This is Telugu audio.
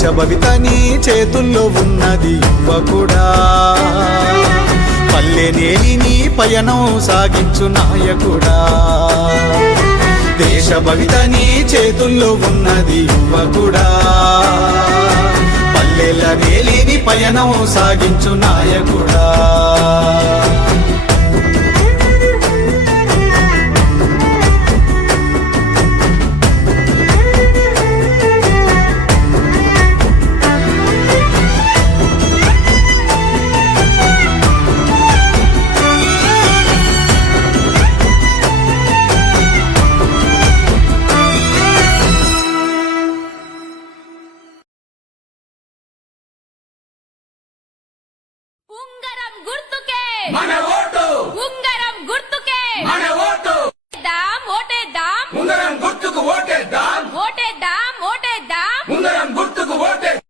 దేశ భవిత నీ చేతుల్లో ఉన్నది యువకుడా పల్లె నేలి నీ పయనం సాగించు నాయకుడా దేశ భవిత నీ చేతుల్లో ఉన్నది యువకుడా పల్లెల నేలి నీ పయనం సాగించు నాయకుడా